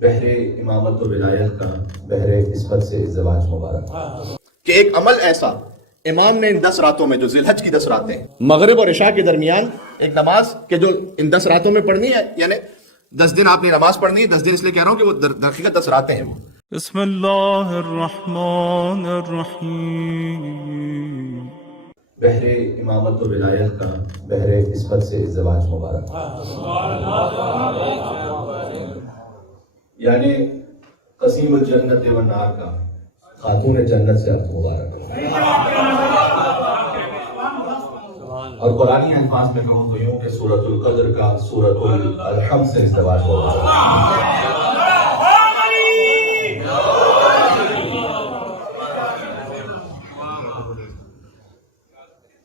بحر امامت و ولایت کا بحر عصمت سے ازدواج مبارک کہ ایک عمل ایسا امام نے ان 10 راتوں میں جو ذی الحج کی 10 راتیں ہیں مغرب اور عشاء کے درمیان ایک نماز کہ جو ان 10 راتوں میں پڑھنی ہے، یعنی 10 دن آپ نے نماز پڑھنی ہے، 10 دن اس لیے کہہ رہا ہوں کہ وہ در حقیقت 10 راتیں ہیں وہ۔ بسم اللہ الرحمن الرحیم بحر امامت و ولایت کا بحر عصمت سے ازدواج مبارک یعنی قسیم الجنت والنار کا خاتون جنت سے عقد مبارک اور قرآنی الفاظ میں کہوں تو یوں کہ سورۃ القدر کا سورۃ الحم سے ازدواج مبارک۔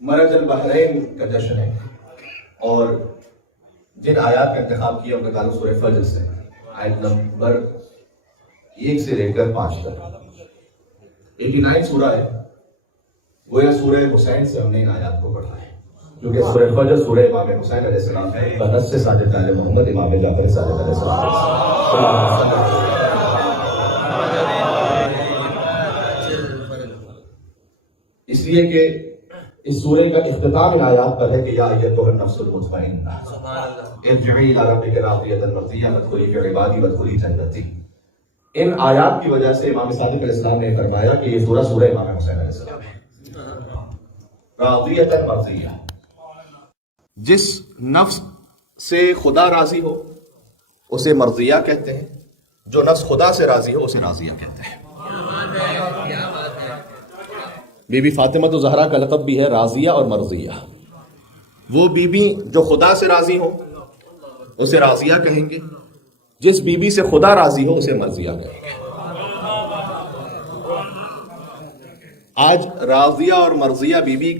مرج البحرین کا جشن ہے اور جن آیات کا انتخاب کیا ان کا تعلق سورہ فجر سے، آیت نمبر 1 سے لے کر 5 تک 89 سورہ ہے، گویا سورہ حسین سے ہم نے ان آیات کو پڑھا ہے، کیونکہ سورہ فجر سورہ امام حسین علیہ السلام ہے، بنص سے صادق آل محمد امام جعفر صادق علیہ السلام۔ اس لیے کہ اس سورہ کا اختتام ان آیات پر ہے کہ یا ایتھا النفس المطمئنہ ارجعی الی ربک راضیۃ مرضیہ فادخلی فی عبادی وادخلی جنتی۔ ان آیات کی وجہ سے امام صادق علیہ السلام نے فرمایا کہ یہ سورہ امام حسین علیہ السلام ہے، راضیۃ مرضیہ۔ جس نفس سے خدا راضی ہو اسے مرضیہ کہتے ہیں، جو نفس خدا سے راضی ہو اسے راضیہ کہتے ہیں۔ بی بی فاطمہ تو زہرا کا لقب بھی ہے راضیہ اور مرضیہ۔ وہ بی بی جو خدا سے راضی ہو اسے راضیہ کہیں گے، جس بی بی سے خدا راضی ہو اسے مرضیہ کہیں گے۔ آج راضیہ اور مرضیہ بی بی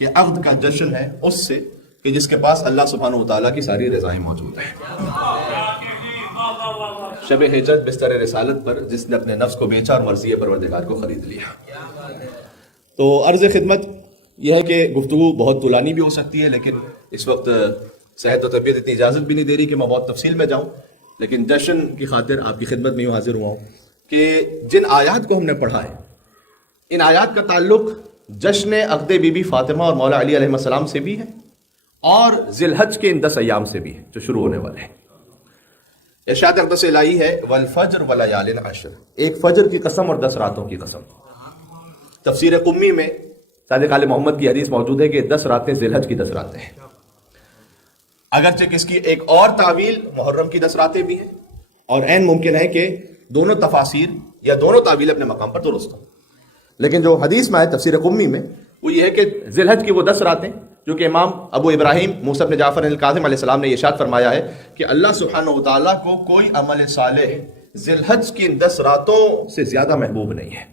کے عقد کا جشن ہے اس سے کہ جس کے پاس اللہ سبحانہ وتعالیٰ کی ساری رضائیں موجود ہیں۔ شب ہجرت بستر رسالت پر جس نے اپنے نفس کو بیچا اور مرضیہ پروردگار کو خرید لیا۔ تو عرض خدمت یہ ہے کہ گفتگو بہت طولانی بھی ہو سکتی ہے، لیکن اس وقت صحت و طبیعت اتنی اجازت بھی نہیں دے رہی کہ میں بہت تفصیل میں جاؤں، لیکن جشن کی خاطر آپ کی خدمت میں یوں حاضر ہوا ہوں کہ جن آیات کو ہم نے پڑھا ہے ان آیات کا تعلق جشن عقد بی بی فاطمہ اور مولا علی علیہ السلام سے بھی ہے اور ذی الحج کے ان 10 ایام سے بھی ہے جو شروع ہونے والے ہیں۔ ارشاد اقدس الہی ہے والفجر ولیال عشر، ایک فجر کی قسم اور 10 راتوں کی قسم۔ تفسیر قمی میں صادق آل محمد کی حدیث موجود ہے کہ 10 راتیں ذی الحج کی 10 راتیں ہیں، اگرچہ کہ اس کی ایک اور تعویل محرم کی 10 راتیں بھی ہیں، اور عین ممکن ہے کہ دونوں تفاسیر یا دونوں تعویل اپنے مقام پر درست ہوں، لیکن جو حدیث میں ہے تفسیر قمی میں وہ یہ ہے کہ ذی الحج کی وہ 10 راتیں جو کہ امام ابو ابراہیم موسیٰ بن جعفر الکاظم علیہ السلام نے یہ ارشاد فرمایا ہے کہ اللہ سبحانہ وتعالیٰ کو کوئی عمل صالح ذی الحج کی ان 10 راتوں سے زیادہ محبوب نہیں ہے۔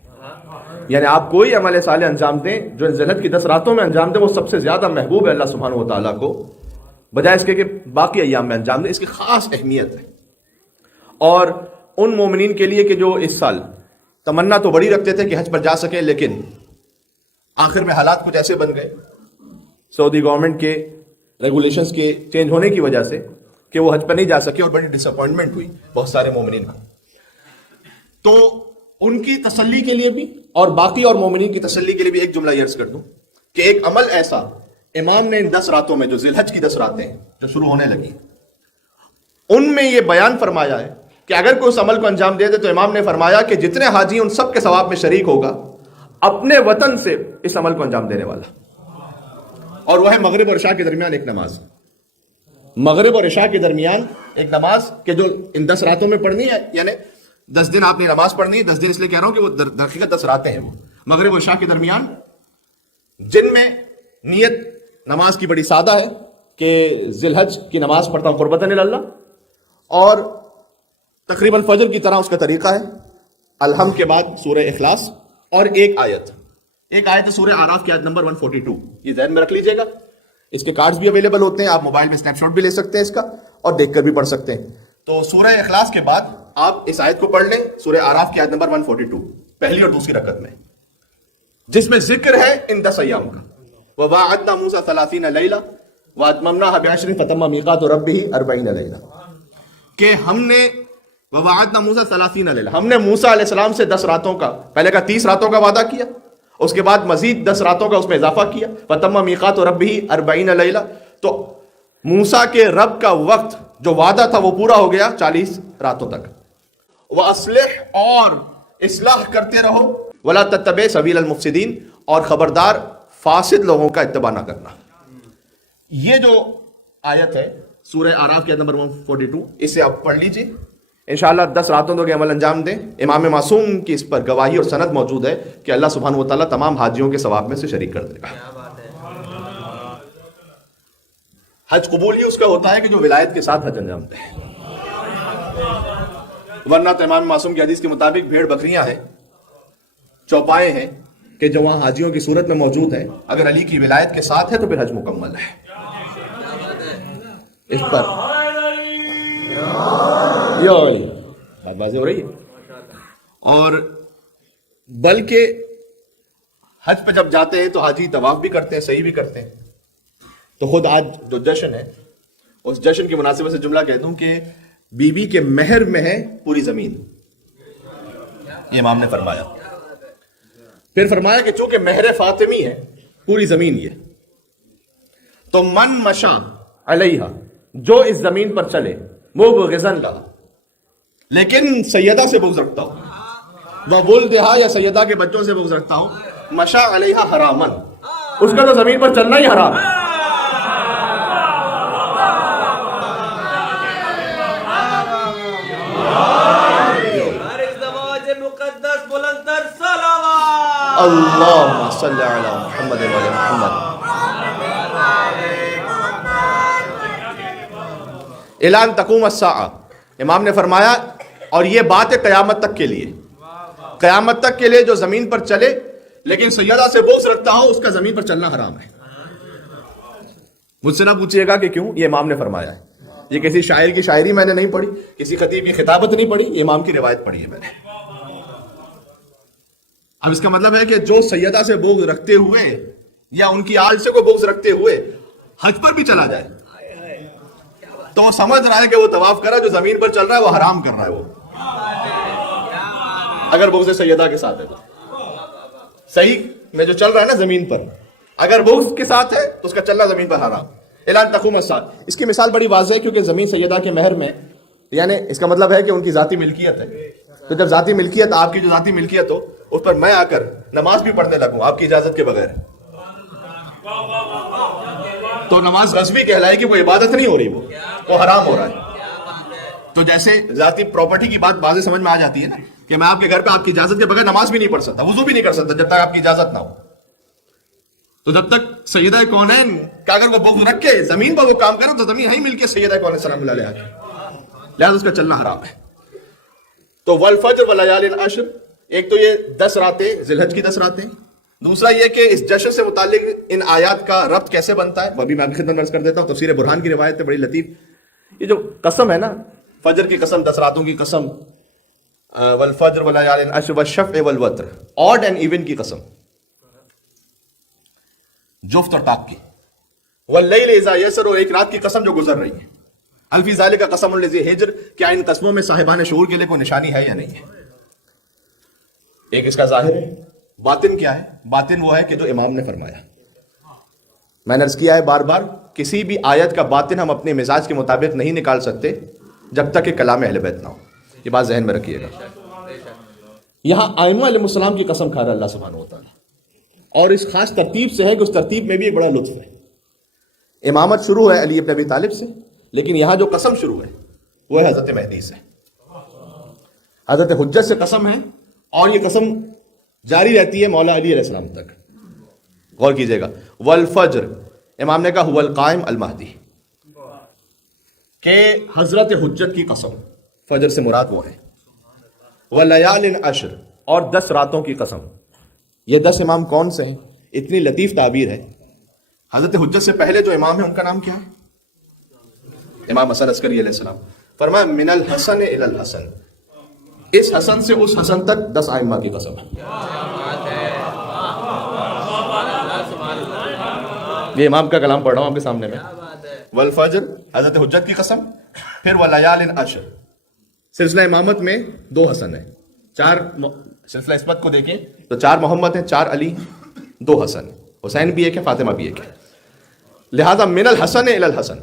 یعنی آپ کوئی عمل صالح انجام دیں جو ذی الحج کی 10 راتوں میں انجام دیں وہ سب سے زیادہ محبوب ہے اللہ سبحانہ وتعالیٰ کو، بجائے اس کے کہ باقی ایام میں انجام دیں۔ اس کی خاص اہمیت ہے، اور ان مومنین کے لیے کہ جو اس سال تمنا تو بڑی رکھتے تھے کہ حج پر جا سکیں، لیکن آخر میں حالات کچھ ایسے بن گئے سعودی گورنمنٹ کے ریگولیشنز کے چینج ہونے کی وجہ سے کہ وہ حج پر نہیں جا سکے، اور بڑی ڈس اپوائنٹمنٹ ہوئی بہت سارے مومنین کو۔ تو ان کی تسلی کے لیے بھی اور باقی اور مومنین کی تسلی کے لیے بھی ایک جملہ یہ عرض کر دوں کہ ایک عمل ایسا امام نے ان 10 راتوں میں جو ذی الحج کی 10 راتیں ہیں جو شروع ہونے لگی ان میں یہ بیان فرمایا ہے کہ اگر کوئی اس عمل کو انجام دے دے تو امام نے فرمایا کہ جتنے حاجی ان سب کے ثواب میں شریک ہوگا اپنے وطن سے اس عمل کو انجام دینے والا، اور وہ ہے مغرب اور عشاء کے درمیان ایک نماز۔ مغرب اور عشاء کے درمیان ایک نماز کہ جو ان 10 راتوں میں پڑھنی ہے، یعنی 10 دن آپ نے نماز پڑھنی ہے، 10 دن اس لیے کہہ رہا ہوں کہ وہ در حقیقت 10 راتیں ہیں وہ مغرب و عشاء کے درمیان، جن میں نیت نماز کی بڑی سادہ ہے کہ ذی الحج کی نماز پڑھتا ہوں قربتاً الی اللہ، اور تقریباً فجر کی طرح اس کا طریقہ ہے الحم کے بعد سورہ اخلاص اور ایک آیت ہے سورہ اعراف کی آیت نمبر 142، یہ ذہن میں رکھ لیجئے گا۔ اس کے کارڈز بھی اویلیبل ہوتے ہیں، آپ موبائل میں اسنیپ شاٹ بھی لے سکتے ہیں اس کا اور دیکھ کر بھی پڑھ سکتے ہیں۔ تو سورہ اخلاص کے بعد آپ اس آیت کو پڑھ لیں، سورہ اعراف کی آیت نمبر 142 پہلی اور دوسری رکعت میں، جس میں ذکر ہے ان 10 ایام کا۔ وَوَاعَدْنَا مُوسَىٰ 30 لَيْلَةً وَأَتْمَمْنَاهَا بِعَشْرٍ فَتَمَّ مِيقَاتُ رَبِّهِ 40 لَيْلَةً، کہ ہم نے وَوَعَدْنَا مُوسَىٰ 30 لَيْلَةً، ہم نے موسیٰ علیہ السلام سے 10 راتوں کا، پہلے کا 30 راتوں کا وعدہ کیا، اس کے بعد مزید 10 راتوں کا اس میں اضافہ کیا. فَتَمَّ مِيقَاتُ رَبِّهِ 40 لَيْلَةً، تو موسیٰ کے رب کا وقت جو وعدہ تھا وہ پورا ہو گیا 40 راتوں تک. وَأَصْلِحْ، اور اصلاح کرتے رہو، وَلَا تَتَّبِعْ سَبِيلَ الْمُفْسِدِينَ، اور خبردار فاسد لوگوں کا اتباع نہ کرنا. یہ جو آیت ہے سورہ اعراف کی آیت نمبر 142، اسے آپ پڑھ لیجئے انشاءاللہ. 10 راتوں کے عمل انجام دیں. امام معصوم کی اس پر گواہی اور سند موجود ہے کہ اللہ سبحانہ و تعالیٰ تمام حاجیوں کے ثواب میں سے شریک کر دے گا. حج قبول ہی اس کا ہوتا ہے کہ جو ولایت کے ساتھ حج انجام دے، ورنہ تو امام معصوم کی حدیث کے مطابق بھیڑ بکریاں ہیں، چوپائے ہیں کہ جو وہاں حاجیوں کی صورت میں موجود ہیں، اگر علی کی ولایت کے ساتھ ہے تو پھر حج مکمل ہے. اس پر بات واضح ہو رہی ہے. اور بلکہ حج پہ جب جاتے ہیں تو حاجی طواف بھی کرتے ہیں، صحیح بھی کرتے ہیں. تو خود آج جو جشن ہے اس جشن کی مناسبت سے جملہ کہہ دوں کہ بی بی کے مہر میں ہے پوری زمین، یہ امام نے فرمایا. پھر فرمایا کہ چونکہ مہر فاطمی ہے پوری زمین یہ، تو من مشا علیہا، جو اس زمین پر چلے مبغضا لہا، لیکن سیدہ سے بغض رکھتا ہوں، وولدہا، یا سیدہ کے بچوں سے بغض رکھتا ہوں، مشا علیہا حرامن، اس کا تو زمین پر چلنا ہی حرام ہے. اللہم صلی علی محمد و علی محمد. اعلان تقوم الساعہ، امام نے فرمایا، اور یہ بات ہے قیامت تک کے لیے، قیامت تک کے لیے جو زمین پر چلے لیکن سیدہ سے بغض رکھتا ہو اس کا زمین پر چلنا حرام ہے. مجھ سے نہ پوچھئے گا کہ کیوں، یہ امام نے فرمایا ہے. یہ کسی شاعر کی شاعری میں نے نہیں پڑھی، کسی خطیب کی خطابت نہیں پڑھی، یہ امام کی روایت پڑھی ہے میں نے. اب اس کا مطلب ہے کہ جو سیدہ سے بغض رکھتے ہوئے یا ان کی آل سے کو بغض رکھتے ہوئے حج پر بھی چلا جائے تو وہ سمجھ رہا ہے کہ وہ طواف کرا جو زمین پر چل رہا ہے وہ حرام کر رہا ہے. وہ اگر بغض سیدہ کے ساتھ ہے تو صحیح میں جو چل رہا ہے نا زمین پر، اگر بغض کے ساتھ ہے تو اس کا چلنا زمین پر حرام. اعلان تقوم الساعہ، اس کی مثال بڑی واضح ہے کیونکہ زمین سیدہ کے مہر میں، یعنی اس کا مطلب ہے کہ ان کی ذاتی ملکیت ہے. تو جب ذاتی ملکیت، آپ کی جو ذاتی ملکیت ہو اس پر میں آ کر نماز بھی پڑھنے لگوں آپ کی اجازت کے بغیر، تو نماز غصبی کہلائے کہ وہ عبادت نہیں ہو رہی، وہ حرام ہو رہا ہے. تو جیسے ذاتی پراپرٹی کی بات واضح سمجھ میں آ جاتی ہے نا کہ میں آپ کے گھر پہ آپ کی اجازت کے بغیر نماز بھی نہیں پڑھ سکتا، وضو بھی نہیں کر سکتا جب تک آپ کی اجازت نہ ہو. تو جب تک سیدہ کونین کا اگر وہ بغض رکھ کے زمین پر وہ کام کرے تو زمین ہی مل کے سیدہ کونین سلام اللہ علیہ، لہذا اس کا چلنا حرام ہے. تو والفجر ولیال عشر، ایک تو یہ 10 راتیں ذی الحج کی 10 راتیں، دوسرا یہ کہ اس جشن سے متعلق ان آیات کا ربط کیسے بنتا ہے وہ بھی میں آپ کی خدمت میں عرض کر دیتا ہوں. تفسیر برہان کی روایت ہے بڑی لطیف. یہ جو قسم ہے نا، فجر کی قسم، 10 راتوں کی قسم، والفجر ولیال عشر والشفع والوتر، آڈ اینڈ ایون کی قسم، جفت اور طاق کی، واللیل اذا یسر، اور ایک رات کی قسم جو گزر رہی ہے. هل فی ذلک قسم لذی حجر، کیا ان قسموں میں صاحبان شعور کے لیے کوئی نشانی ہے یا نہیں ہے؟ ایک اس کا ظاہر ہے، باطن کیا ہے؟ باطن وہ ہے کہ جو امام نے فرمایا. میں نے عرض کیا ہے بار بار، کسی بھی آیت کا باطن ہم اپنے مزاج کے مطابق نہیں نکال سکتے جب تک کہ کلام اہل بیت نہ ہو. یہ بات ذہن میں رکھیے گا. یہاں ائمہ علیہ السلام کی قسم کھا رہا اللہ سبحانہ و تعالیٰ، اور اس خاص ترتیب سے ہے کہ اس ترتیب میں بھی ایک بڑا لطف ہے. امامت شروع ہے علی ابن ابی طالب سے، لیکن یہاں جو قسم شروع ہے وہ ہے حضرت مہدی سے. حضرت حجت سے قسم ہے اور یہ قسم جاری رہتی ہے مولا علی علیہ السلام تک. غور کیجئے گا. والفجر، امام نے کہا هو القائم المہدی، کہ حضرت حجت کی قسم، فجر سے مراد وہ ہے. ولیال عشر، اور 10 راتوں کی قسم. یہ 10 امام کون سے ہیں؟ اتنی لطیف تعبیر ہے. حضرت حجت سے پہلے جو امام ہے ان کا نام کیا ہے؟ امام حسن عسکری علیہ السلام. فرمایا من الحسن الی الحسن، اس حسن سے اس حسن تک 10 ائمہ کی قسم ہے. یہ امام کا کلام پڑھ رہا ہوں آپ کے سامنے میں. والفجر، حضرت حجت کی قسم. پھر ولیال عشر، سلسلہ امامت میں 2 حسن ہیں، 4 سلسلہ عصمت کو دیکھیں تو 4 محمد ہیں، 4 علی، 2 حسن، حسین بھی ایک ہے، فاطمہ بھی ایک ہے. لہذا من الحسن الی الحسن،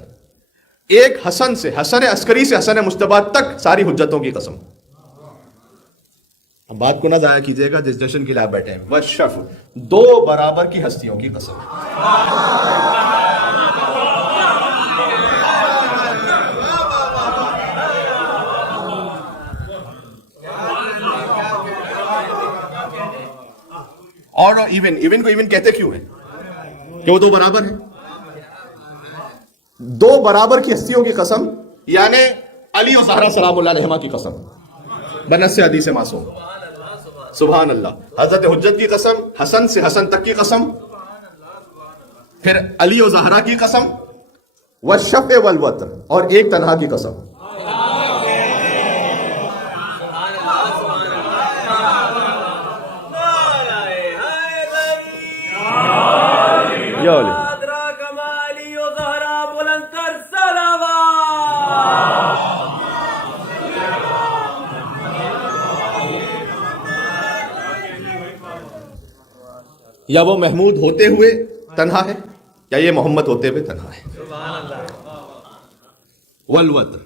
ایک حسن سے، حسن عسکری سے حسن مجتبی تک ساری حجتوں کی قسم. اب بات کو نہ ضائع کیجیے گا جس جشن کے لیے آپ بیٹھے ہیں. والشف، 2 برابر کی ہستیوں کی قسم. اور ایون کو ایون کہتے کیوں ہیں؟ کہ وہ 2 برابر ہیں. 2 برابر کی ہستیوں کی قسم، یعنی علی و زہرا سلام اللہ علیہما کی قسم بنص حدیث معصوم. سبحان اللہ. حضرت حجت کی قسم، حسن سے حسن تک کی قسم، پھر علی و زہرا کی قسم، والشفع والوتر، اور ایک تنہا کی قسم. یا وہ محمود ہوتے ہوئے تنہا ہے، یا یہ محمد ہوتے ہوئے تنہا ہے. والوتر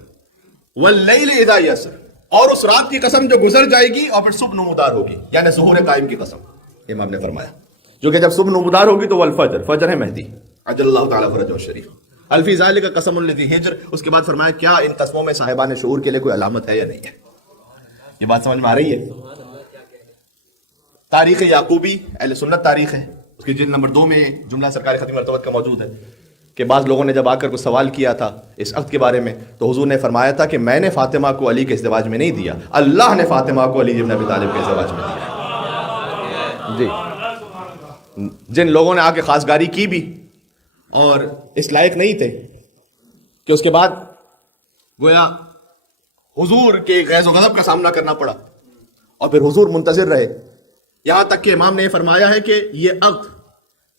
واللیل اذا یسر، اور اس رات کی قسم جو گزر جائے گی اور پھر صبح نمودار ہوگی، یعنی ظہور قائم کی قسم. امام نے فرمایا جو کہ جب صبح نمودار ہوگی تو والفجر، فجر ہے مہدی عجل اللہ تعالی فرجہ الشریف. الفی ذالک قسم الذی ہجر، اس کے بعد فرمایا کیا ان قسموں میں صاحبان شعور کے لیے کوئی علامت ہے یا نہیں ہے؟ یہ بات سمجھ میں آ رہی ہے؟ تاریخ یعقوبی اہل سنت تاریخ ہے، اس کی جلد نمبر 2 میں جملہ سرکار ختم مرتبت کا موجود ہے کہ بعض لوگوں نے جب آ کر کوئی سوال کیا تھا اس عقد کے بارے میں تو حضور نے فرمایا تھا کہ میں نے فاطمہ کو علی کے ازدواج میں نہیں دیا، اللہ نے فاطمہ کو علی بن ابی طالب کے ازدواج میں دیا. جی، جن لوگوں نے آ کے خاصگاری کی بھی اور اس لائق نہیں تھے کہ اس کے بعد گویا حضور کے غیظ و غضب کا سامنا کرنا پڑا اور پھر حضور منتظر رہے، یہاں تک کہ امام نے فرمایا ہے کہ یہ عقد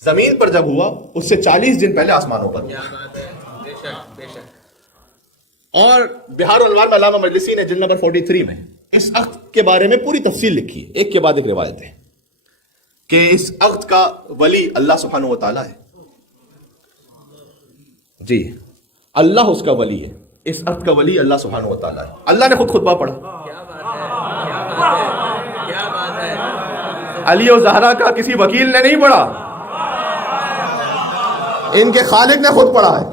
زمین پر جب ہوا اس سے 40 دن پہلے آسمانوں پر ہوا. اور بہار الانوار میں علامہ مجلسی نے جلد نمبر 43 میں اس عقد کے بارے میں پوری تفصیل لکھی ہے، ایک کے بعد ایک روایت ہے کہ اس عقد کا ولی اللہ سبحانہ و تعالیٰ ہے. جی، اللہ اس کا ولی ہے، اس عقد کا ولی اللہ سبحانہ و تعالیٰ ہے. اللہ نے خود خطبہ پڑھا، علی و زہرا کا کسی وکیل نے نہیں پڑھا، ان کے خالق نے خود پڑھا ہے.